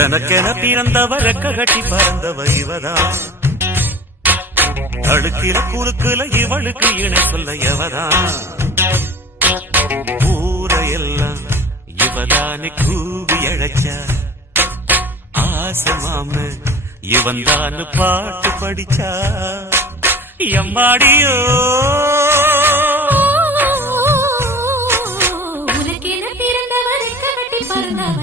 எனக்கென பிறந்தவ ரெக்க கட்டி பறந்தவ இவதான். தடுக்கிற குறுக்குல இவளுக்கு இணை சொல்ல எவதான். ஊரையெல்லாம் இவதானே கூவி அழைச்சா. ஆசமாம இவன் தான் பாட்டு படிச்சா. எம்மாடியோ உனக்கென பிறந்தவர் ரெக்க கட்டி பறந்தவ